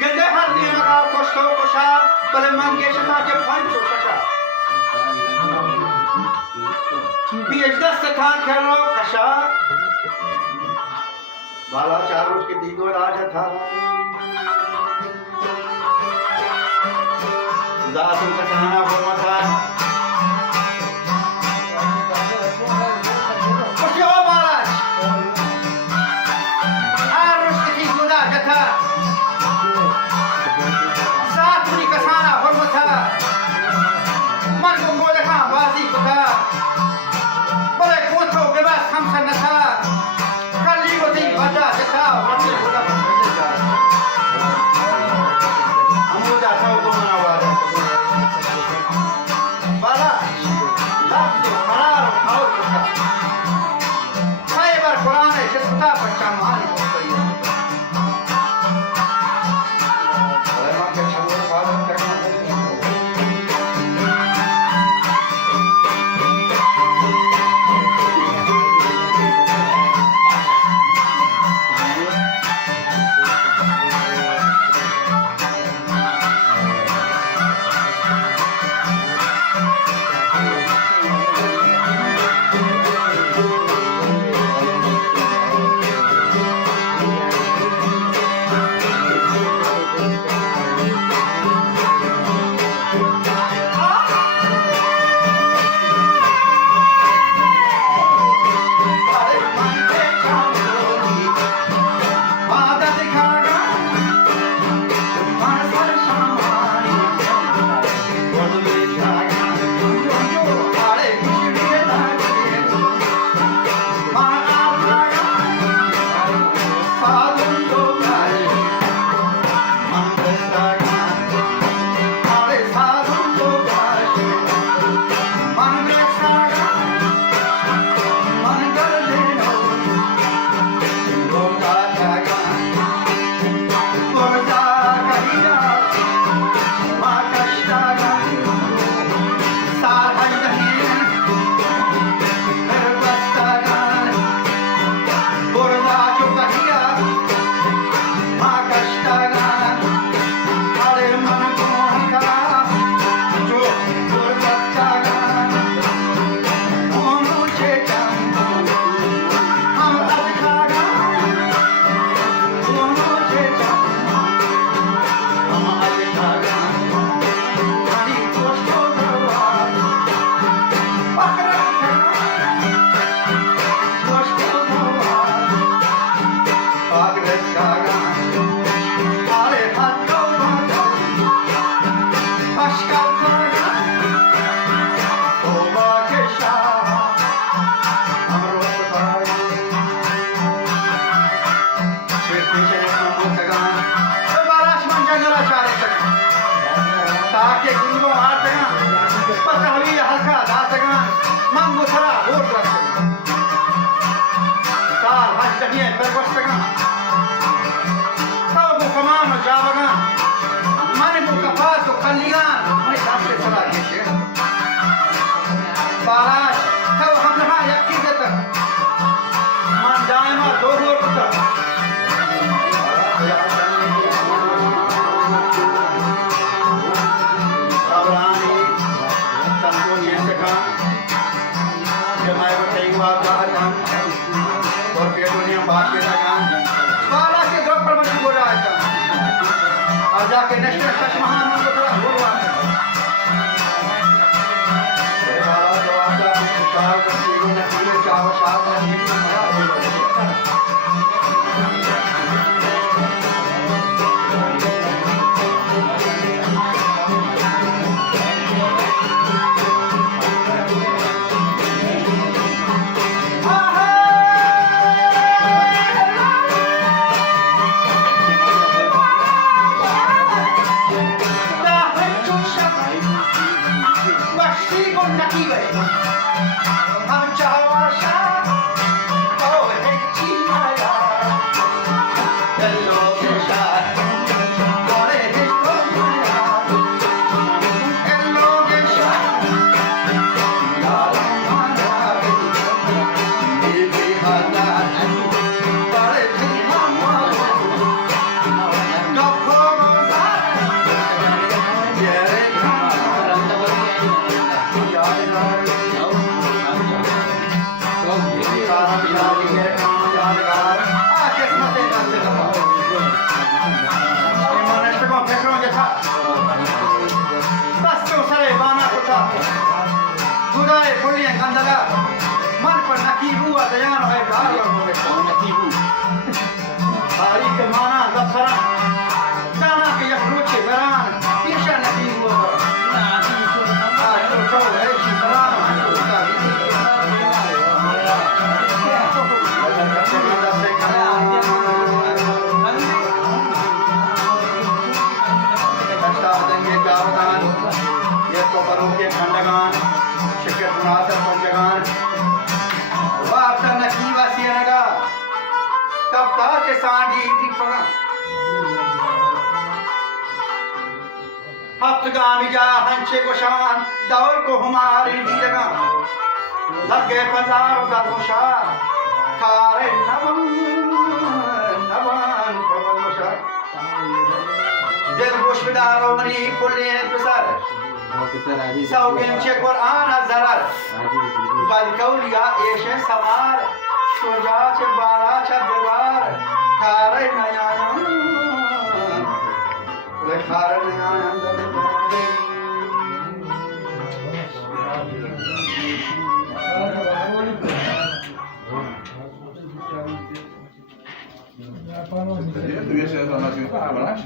Gende harli maga kosto kosha bale mangesh ta ke phand to saka PhD से था खेलो कशा बाला 4 रोज के दीदो राज था दासु कसाना फरमा था कशो बाला 4 रोज के दीदो राज था साथ में कसाना फरमा था मन को बोले हाँ बाजी को था बड़े कोठों के बाद हम सन था कली को दी बजा था मत बोला बंदे था हम लोग जाता हूँ तो मना वाला बाला लाभ तो हरार खाओ था कई बार कुरान है जिसका बच्चा मार को कोई अरे माँ के छंदों पालन करना जाके नेशनल टच महान को थोड़ा बोलवा अरे बाबा तो आपका चाव करती है ना कि चाव शाव नहीं मजा मन पर नकीबू अदयान है गाल नकीबू सारी के माना दफरा जाना के यखरोचे बरान पेशा नकीबू ना तो है शिबरान ये तो बरों के खंडगान शिक्षक मुनासर पंचगान वार्ता नकीवा सियनगा कब ता के सांडी दीपना हफ्तगामी जा हंचे को शान दौर को हमारी दीरगा लगे पजारों का मुशा खारे नवान पवनोशा दिल मुश्किदारों मनी पुल्ले प्रसार सौगन चे कुरान अज़रर बलकौलिया ऐशे सवार सोजा चे बारा चे दीवार खारे नयान वे खारे नयान Tuviese la nación, ¿verdad?